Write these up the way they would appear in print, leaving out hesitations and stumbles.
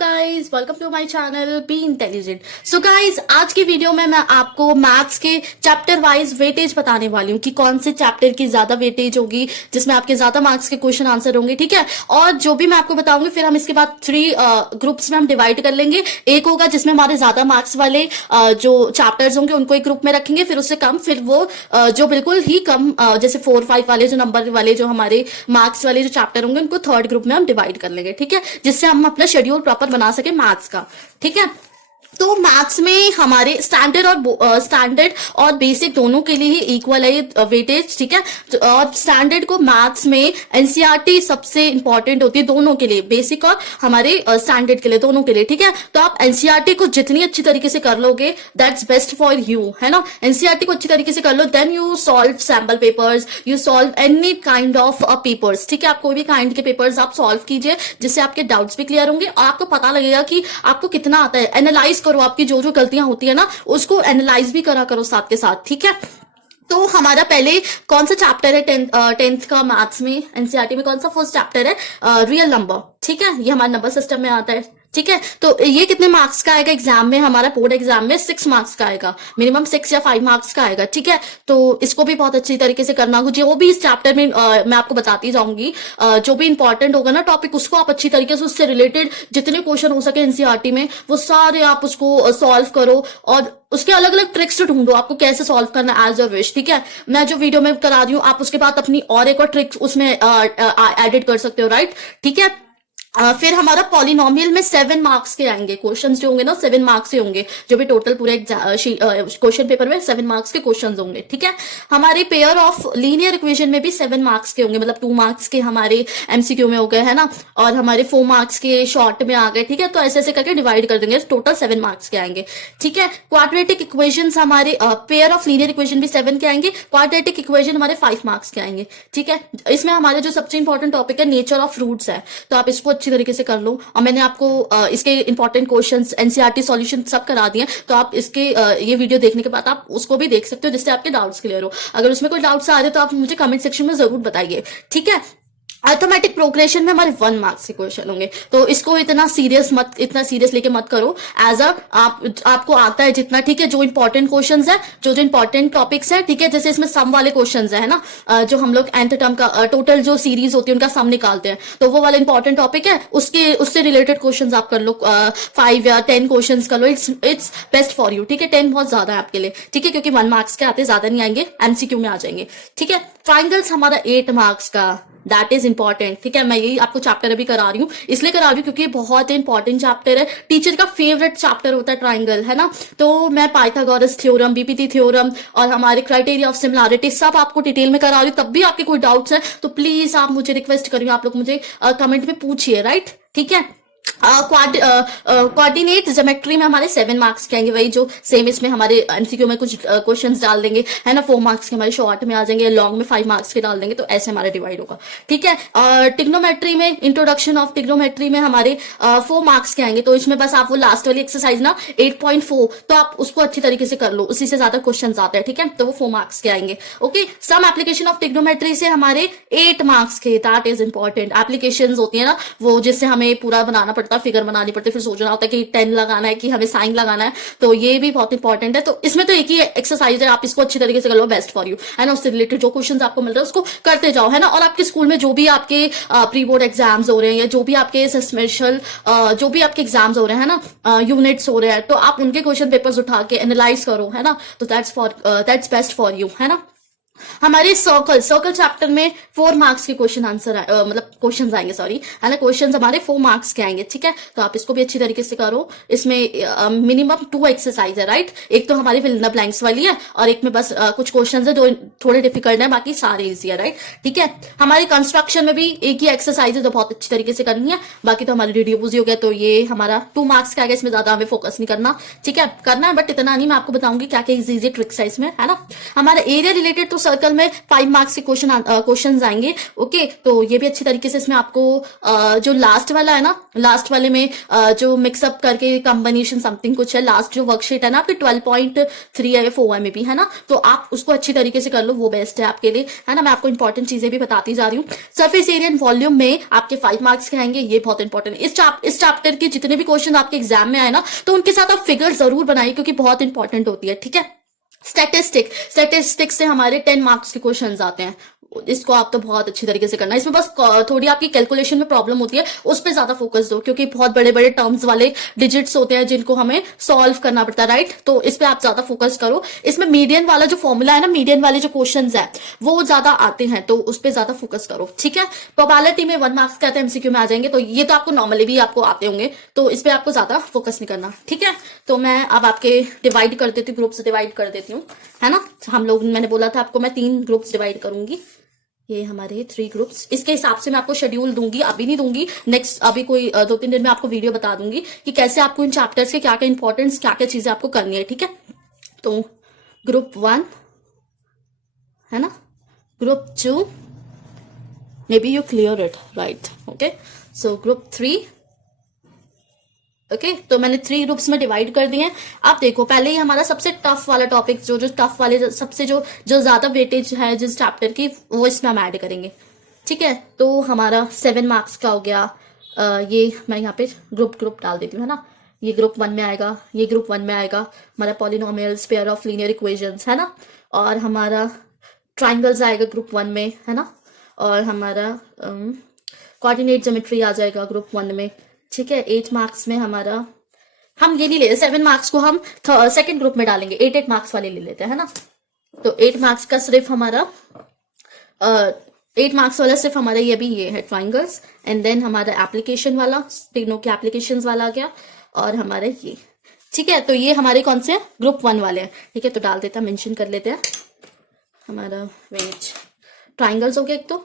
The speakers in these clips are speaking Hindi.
Guys, welcome to my channel be intelligent. So guys, आज की वीडियो में मैं आपको मैथ्स के चैप्टर वाइज वेटेज बताने वाली हूँ कि कौन से चैप्टर की ज्यादा वेटेज होगी जिसमें आपके ज्यादा मार्क्स के क्वेश्चन आंसर होंगे। ठीक है, और जो भी मैं आपको बताऊंगी फिर हम इसके बाद 3 ग्रुप्स में हम डिवाइड कर लेंगे। एक होगा जिसमें हमारे ज्यादा मार्क्स वाले जो चैप्टर्स होंगे उनको एक ग्रुप में रखेंगे, फिर उससे कम, फिर वो जो बिल्कुल ही कम जैसे 4-5 वाले जो नंबर वाले जो हमारे मार्क्स वाले जो चैप्टर होंगे उनको थर्ड ग्रुप में हम डिवाइड कर लेंगे। ठीक है, जिससे हम अपना शेड्यूल प्रॉपर बना सके मैथ्स का। ठीक है, तो मैथ्स में हमारे स्टैंडर्ड और बेसिक दोनों के लिए ही इक्वल है वेटेज। ठीक है, और स्टैंडर्ड को मैथ्स में एनसीईआरटी सबसे इंपॉर्टेंट होती है दोनों के लिए, बेसिक और हमारे स्टैंडर्ड के लिए, दोनों के लिए। ठीक है, तो आप एनसीईआरटी को जितनी अच्छी तरीके से कर लोगे दैट्स बेस्ट फॉर यू, है ना। एनसीईआरटी को अच्छी तरीके से कर लो, then you solve sample papers, you solve any kind of papers. ठीक है, आप कोई भी काइंड के पेपर्स आप सॉल्व कीजिए जिससे आपके डाउट्स भी क्लियर होंगे और आपको पता लगेगा कि आपको कितना आता है। एनालाइज करो, आपकी जो जो गलतियां होती है ना उसको एनालाइज भी करा करो साथ के साथ। ठीक है, तो हमारा पहले कौन सा चैप्टर है टेंथ का मैथ्स में एनसीईआरटी में, कौन सा फर्स्ट चैप्टर है? Real number. ठीक है, ये हमारे नंबर सिस्टम में आता है। ठीक है, तो ये कितने मार्क्स का आएगा एग्जाम में? हमारा बोर्ड एग्जाम में 6 मार्क्स का आएगा, मिनिमम 6 या 5 मार्क्स का आएगा। ठीक है, तो इसको भी बहुत अच्छी तरीके से करना होगा। जो भी इस चैप्टर में मैं आपको बताती जाऊंगी, जो भी इंपॉर्टेंट होगा ना टॉपिक, उसको आप अच्छी तरीके से उससे रिलेटेड जितने क्वेश्चन हो सके एनसीईआरटी में वो सारे आप उसको सॉल्व करो और उसके अलग अलग ट्रिक्स ढूंढो आपको कैसे सॉल्व करना एज अ विश। ठीक है, मैं जो वीडियो में करा रही हूँ आप उसके बाद अपनी और एक और ट्रिक्स उसमें एडिट कर सकते हो, राइट। ठीक है, फिर हमारा पॉलिनोमियल में 7 मार्क्स के आएंगे क्वेश्चंस जो होंगे ना, 7 मार्क्स के होंगे। जो भी टोटल पूरे क्वेश्चन पेपर में 7 मार्क्स के क्वेश्चंस होंगे। ठीक है, हमारे पेयर ऑफ लीनियर इक्वेशन में भी 7 मार्क्स के होंगे, मतलब 2 मार्क्स के हमारे एमसीक्यू में हो गए, है ना, और हमारे 4 मार्क्स के शॉर्ट में आ गए। ठीक है, तो ऐसे ऐसे करके डिवाइड कर देंगे, टोटल 7 मार्क्स के आएंगे। ठीक है, क्वाड्रेटिक इक्वेशन हमारे पेयर ऑफ लीनियर इक्वेशन भी 7 के आएंगे, क्वाड्रेटिक इक्वेशन हमारे 5 मार्क्स के आएंगे। ठीक है, इसमें हमारे जो सबसे इंपॉर्टेंट टॉपिक है नेचर ऑफ फ्रूट्स है, तो आप इसको अच्छी तरीके से कर लो। और मैंने आपको इसके इंपॉर्टेंट क्वेश्चंस एनसीईआरटी सॉल्यूशन सब करा दिए, तो आप इसके ये वीडियो देखने के बाद आप उसको भी देख सकते हो जिससे आपके डाउट्स क्लियर हो। अगर उसमें कोई डाउट्स आ रहे तो आप मुझे कमेंट सेक्शन में जरूर बताइए। ठीक है, अर्थमेटिक प्रोग्रेशन में हमारे 1 मार्क्स के क्वेश्चन होंगे, तो इसको इतना सीरियस लेके मत करो। एज आपको आता है जितना, ठीक है, जो इंपॉर्टेंट क्वेश्चंस है, जो इंपॉर्टेंट टॉपिक्स है, ठीक है, जैसे इसमें सम वाले क्वेश्चंस है ना, जो हम लोग nth टर्म का टोटल जो सीरीज होती है उनका सम निकालते हैं, तो वो वाला इंपॉर्टेंट टॉपिक है, उससे रिलेटेड क्वेश्चन आप कर लो, 5 या 10 क्वेश्चन कर लो। It's best for you. ठीक है, 10 बहुत ज्यादा है आपके लिए। ठीक है, क्योंकि 1 मार्क्स के आते ज्यादा नहीं आएंगे, एमसीक्यू में आ जाएंगे। ठीक है, ट्राइंगल्स हमारा 8 मार्क्स का, दैट इज इंपॉर्टेंट। ठीक है, मैं यही आपको चैप्टर अभी करा रही हूँ, इसलिए करा रही हूँ क्योंकि बहुत इंपॉर्टेंट चैप्टर है, टीचर का फेवरेट चैप्टर होता है ट्राइंगल, है ना। तो मैं पाइथागोरस थ्योरम, बीपीटी थ्योरम और हमारे क्राइटेरिया ऑफ सिमिलैरिटी सब आपको डिटेल में करा रही हूँ। तब भी आपके कोई डाउट्स है तो प्लीज आप मुझे रिक्वेस्ट करिए, आप लोग मुझे कमेंट में पूछिए, राइट। ठीक है, कोऑर्डिनेट ज्योमेट्री में हमारे 7 मार्क्स के आएंगे, वही जो सेम इसमें हमारे एमसीक्यू में कुछ क्वेश्चंस डाल देंगे, है ना। 4 मार्क्स के हमारे शॉर्ट में आ जाएंगे, लॉन्ग में 5 मार्क्स के डाल देंगे, तो ऐसे हमारा डिवाइड होगा। ठीक है, टिग्नोमेट्री में इंट्रोडक्शन ऑफ टिग्नोमेट्री में हमारे 4 मार्क्स के आएंगे, तो इसमें बस आप वो लास्ट वाली एक्सरसाइज ना 8.4 तो आप उसको अच्छी तरीके से कर लो, उसी से ज्यादा क्वेश्चन आते हैं। ठीक है, तो वो 4 मार्क्स के आएंगे। Okay, some application of trigonometry से हमारे 8 मार्क्स के, दैट इज इंपॉर्टेंट। एप्लीकेशन होती है ना वो जिससे हमें पूरा बनाना पड़ता है, फिगर बनानी पड़ती है, फिर सोचना होता है कि 10 लगाना है कि हमें साइन लगाना है, तो ये भी बहुत इंपॉर्टेंट है। तो इसमें तो एक ही एक्सरसाइज है, आप इसको अच्छी तरीके से कर लो, बेस्ट फॉर यू, है ना। उससे रिलेटेड जो क्वेश्चंस आपको मिल रहे हैं उसको करते जाओ, है ना। और आपके स्कूल में जो भी आपके प्री बोर्ड एग्जाम्स हो रहे हैं या जो भी आपके स्पेशल जो भी आपके एग्जाम्स हो रहे हैं, है ना, यूनिट्स हो रहे हैं, तो आप उनके क्वेश्चन पेपर्स उठा के एनालाइज करो, है ना। तो दैट्स बेस्ट फॉर यू, है ना। हमारे सर्कल चैप्टर में 4 मार्क्स के क्वेश्चन आंसर मतलब क्वेश्चंस आएंगे, सॉरी, है ना। क्वेश्चंस हमारे 4 मार्क्स के आएंगे। ठीक है, तो आप इसको भी अच्छी तरीके से करो। इसमें मिनिमम 2 एक्सरसाइज है, राइट। एक तो हमारी फिल इन द ब्लैंक्स वाली है और एक में बस कुछ क्वेश्चंस है जो थोड़े डिफिकल्ट है, बाकी सारे इजी है, राइट। ठीक है, हमारी कंस्ट्रक्शन में भी एक ही एक्सरसाइज है जो बहुत अच्छी तरीके से करनी है, बाकी तो हमारी रिड्यूस हो गया, तो ये हमारा 2 मार्क्स का आएगा। इसमें ज्यादा हमें फोकस नहीं करना, ठीक है, करना है बट इतना नहीं, मैं आपको बताऊंगी क्या क्या इजी ट्रिक्स है इसमें, है ना। हमारा एरिया रिलेटेड तो सर्कल में 5 मार्क्स के क्वेश्चन आएंगे। ओके, तो ये भी अच्छी तरीके से इसमें आपको जो लास्ट वाला है ना, लास्ट वाले में जो मिक्सअप करके कॉम्बिनेशन समथिंग कुछ है, लास्ट जो वर्कशीट है ना आपकी 12.3 है या 4 है में भी, है ना, तो आप उसको अच्छी तरीके से कर लो, वो बेस्ट है आपके लिए, है ना। मैं आपको इंपॉर्टेंट चीजें भी बताती जा रही हूँ। सरफेस एरिया एंड वॉल्यूम में आपके 5 मार्क्स के आएंगे, ये बहुत इंपॉर्टेंट है। इस चैप्टर के जितने भी क्वेश्चन आपके एग्जाम में आए ना, तो उनके साथ आप फिगर जरूर बनाइए, क्योंकि बहुत इंपॉर्टेंट होती है, ठीक है। स्टैटिस्टिक्स से हमारे 10 मार्क्स के क्वेश्चंस आते हैं, इसको आप तो बहुत अच्छी तरीके से करना है। इसमें बस थोड़ी आपकी कैलकुलेशन में प्रॉब्लम होती है, उस पर ज्यादा फोकस दो, क्योंकि बहुत बड़े बड़े टर्म्स वाले डिजिट्स होते हैं जिनको हमें सॉल्व करना पड़ता है, राइट। तो इस पे आप ज्यादा फोकस करो। इसमें मीडियन वाला जो फॉर्मूला है ना, मीडियन वाले जो क्वेश्चंस है वो ज्यादा आते हैं, तो उस पर ज्यादा फोकस करो, ठीक है। प्रोबेबिलिटी में 1 मार्क्स कहते हैं, एमसीक्यू में आ जाएंगे, तो ये तो आपको नॉर्मली भी आपको आते होंगे, तो इस पे आपको ज्यादा फोकस नहीं करना, ठीक है। तो मैं अब आपके डिवाइड कर देती हूँ, ग्रुप्स डिवाइड कर देती हूँ, है ना। हम लोग, मैंने बोला था आपको मैं 3 ग्रुप्स डिवाइड करूंगी, ये हमारे 3 ग्रुप्स। इसके हिसाब से मैं आपको शेड्यूल दूंगी, अभी नहीं दूंगी, नेक्स्ट अभी कोई 2-3 दिन में आपको वीडियो बता दूंगी कि कैसे आपको इन चैप्टर्स के क्या क्या इंपॉर्टेंस, क्या क्या चीजें आपको करनी है, ठीक है। तो ग्रुप 1 है ना, group 2 may be you clear it, right, okay. So group 3, okay तो मैंने 3 ग्रुप्स में डिवाइड कर दिए हैं। आप देखो, पहले ही हमारा सबसे टफ वाला टॉपिक, जो टफ वाले सबसे जो ज्यादा वेटेज है जिस चैप्टर की, वो इसमें हम ऐड करेंगे, ठीक है। तो हमारा 7 मार्क्स का हो गया। ये मैं यहाँ पे ग्रुप डाल देती हूँ, है ना। ये ग्रुप 1 में आएगा, ये ग्रुप 1 में आएगा हमारा polynomials, pair of linear equations, है ना। और हमारा ट्राइंगल्स आएगा ग्रुप 1 में, है ना। और हमारा कोऑर्डिनेट ज्योमेट्री आ जाएगा ग्रुप 1 में, ठीक है। 8 मार्क्स में हमारा, हम ये नहीं ले, 7 मार्क्स को हम सेकंड ग्रुप में डालेंगे, 8 मार्क्स वाले ले लेते हैं, है ना। तो 8 मार्क्स का सिर्फ हमारा 8 मार्क्स वाला सिर्फ हमारा ये भी ये है ट्राइंगल्स, एंड देन हमारा एप्लीकेशन वाला, तीनों के एप्लीकेशंस वाला आ गया, और हमारा ये, ठीक है। तो ये हमारे कौन से ग्रुप 1 वाले हैं, ठीक है। तो डाल देते हैं, मेंशन कर लेते हैं हमारा वेट ट्राइंगल्स हो गया एक, तो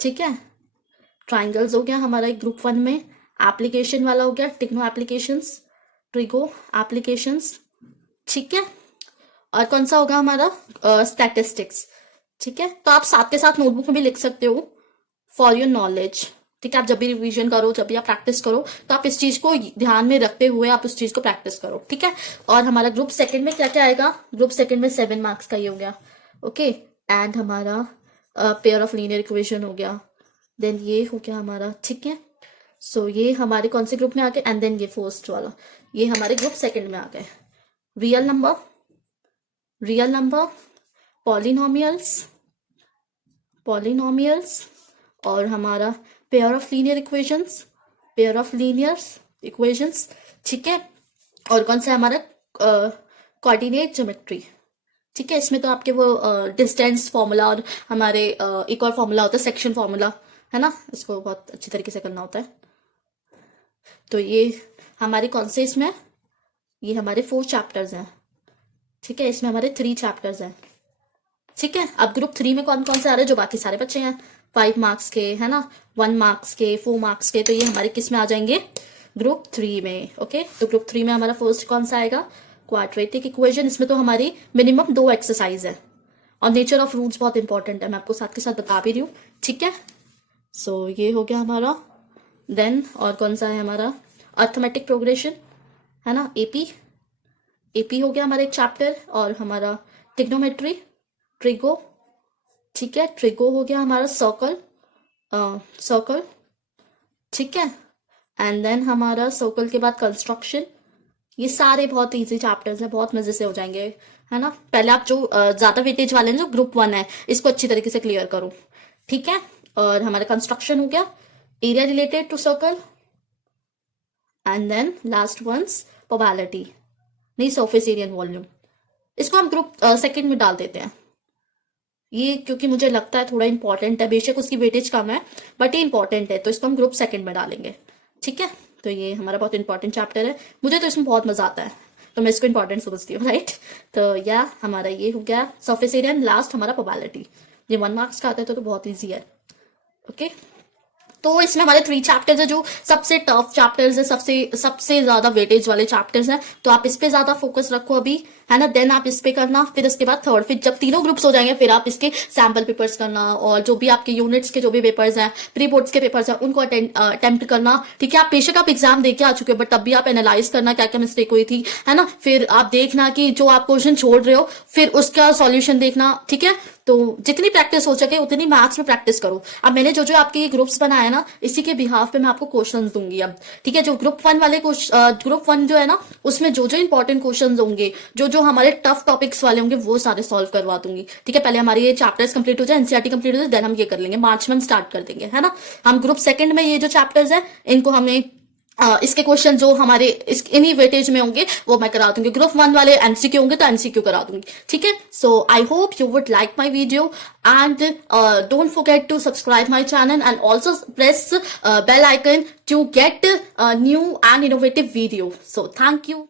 ठीक है, ट्राइंगल्स हो गया हमारा एक ग्रुप 1 में। एप्लीकेशन वाला हो गया टिग्नो एप्लीकेशंस, ट्रिगो एप्लीकेशंस, ठीक है। और कौन सा होगा हमारा स्टैटिस्टिक्स, ठीक है। तो आप साथ के साथ नोटबुक में भी लिख सकते हो फॉर योर नॉलेज, ठीक है। आप जब भी रिवीजन करो, जब भी आप प्रैक्टिस करो, तो आप इस चीज को ध्यान में रखते हुए आप उस चीज को प्रैक्टिस करो, ठीक है। और हमारा ग्रुप 2 में क्या क्या आएगा, ग्रुप 2 में 7 मार्क्स का ये हो गया, ओके। एंड हमारा पेयर ऑफ लीनियर इक्वेशन हो गया, देन ये हो गया हमारा, ठीक है। सो ये हमारे कौन से ग्रुप में आ गए, एंड देन ये फर्स्ट वाला, ये हमारे ग्रुप 2 में आ गए। रियल नंबर, पॉलिनोमियल्स, और हमारा पेयर ऑफ लीनियर इक्वेशंस, ठीक है। और कौन सा हमारा कोऑर्डिनेट ज्योमेट्री, ठीक है। इसमें तो आपके वो डिस्टेंस फॉर्मूला, और हमारे एक और फॉर्मूला होता है सेक्शन फॉर्मूला, है ना, इसको बहुत अच्छी तरीके से करना होता है। तो ये हमारे कौन से इसमें, ये हमारे 4 चैप्टर्स हैं, ठीक है। इसमें हमारे 3 चैप्टर्स हैं, ठीक है। अब ग्रुप 3 में कौन कौन से आ रहे हैं, जो बाकी सारे बच्चे हैं 5 मार्क्स के, है ना, 1 मार्क्स के, 4 मार्क्स के, तो ये हमारे किस में आ जाएंगे, ग्रुप 3 में, ओके। तो ग्रुप 3 में हमारा फर्स्ट कौन सा आएगा, क्वाड्रेटिक इक्वेशन। इसमें तो हमारी मिनिमम 2 एक्सरसाइज है, और नेचर ऑफ रूट्स बहुत इंपॉर्टेंट है, मैं आपको साथ के साथ बता भी रही हूँ, ठीक है। सो ये हो गया हमारा। देन और कौन सा है हमारा, अर्थमेटिक प्रोग्रेशन, है ना, एपी हो गया हमारा एक चैप्टर। और हमारा ट्रिग्नोमेट्री, ट्रिगो, ठीक है। ट्रिगो हो गया हमारा सर्कल, ठीक है। एंड देन हमारा सर्कल के बाद कंस्ट्रक्शन। ये सारे बहुत इजी चैप्टर्स हैं, बहुत मजे से हो जाएंगे, है ना। पहले आप जो ज्यादा वेटेज वाले हैं, जो ग्रुप 1 है, इसको अच्छी तरीके से क्लियर करो, ठीक है। और हमारा कंस्ट्रक्शन हो गया, area related to circle, and then last ones probability, नहीं, सरफेस एरिया एंड वॉल्यूम। इसको हम ग्रुप 2 में डाल देते हैं, ये क्योंकि मुझे लगता है थोड़ा इंपॉर्टेंट है, बेशक उसकी वेटेज कम है, बट ये इंपॉर्टेंट है, तो इसको हम ग्रुप 2 में डालेंगे, ठीक है। तो ये हमारा बहुत इंपॉर्टेंट चैप्टर है, मुझे तो इसमें बहुत मजा आता है, तो मैं इसको इंपॉर्टेंट समझती हूँ, राइट। तो या हमारा ये हो गया सरफेस एरिया, एंड लास्ट हमारा प्रोबेबिलिटी। ये 1 मार्क्स का आता है, तो बहुत ईजी है, ओके। तो इसमें हमारे 3 चैप्टर्स है जो सबसे टफ चैप्टर्स है, सबसे ज्यादा वेटेज वाले चैप्टर्स हैं, तो आप इस पे ज्यादा फोकस रखो अभी, है ना। देन आप इस पे करना, फिर इसके बाद थर्ड, फिर जब तीनों ग्रुप्स हो जाएंगे फिर आप इसके सैम्पल पेपर्स करना, और जो भी आपके यूनिट्स के जो भी पेपर्स हैं, प्री बोर्ड्स के पेपर्स हैं, उनको अटेम्प्ट करना, ठीक है। आप बेशक आप एग्जाम देके आ चुके हो, बट तब भी आप एनालाइज करना क्या क्या मिस्टेक हुई थी, है ना। फिर आप देखना कि जो आप क्वेश्चन छोड़ रहे हो फिर उसका सॉल्यूशन देखना, ठीक है। तो जितनी प्रैक्टिस हो सके उतनी मैथ्स में प्रैक्टिस करो। अब मैंने जो जो आपके ये ग्रुप्स बनाए ना, इसी के बिहाफ पे मैं आपको क्वेश्चंस दूंगी अब, ठीक है। जो ग्रुप 1 जो है ना, उसमें जो जो इंपॉर्टेंट क्वेश्चंस होंगे, जो जो हमारे टफ टॉपिक्स वाले होंगे, वो सारे सॉल्व करवा दूंगी, ठीक है। पहले हमारे ये चैप्टर्स कंप्लीट हो जाए, एनसीईआरटी कंप्लीट हो जाए, देन हम ये कर लेंगे, मार्च में हम स्टार्ट कर देंगे, है ना। हम ग्रुप 2 में ये जो चैप्टर्स है इनको हमें इसके क्वेश्चन जो हमारे इन्हीं वेटेज में होंगे वो मैं करा दूंगी। ग्रुप 1 वाले एमसीक्यू होंगे तो एमसीक्यू करा दूंगी, ठीक है। So I hope you would like my video and don't forget to subscribe my channel and also press bell icon to get new and innovative video. So thank you.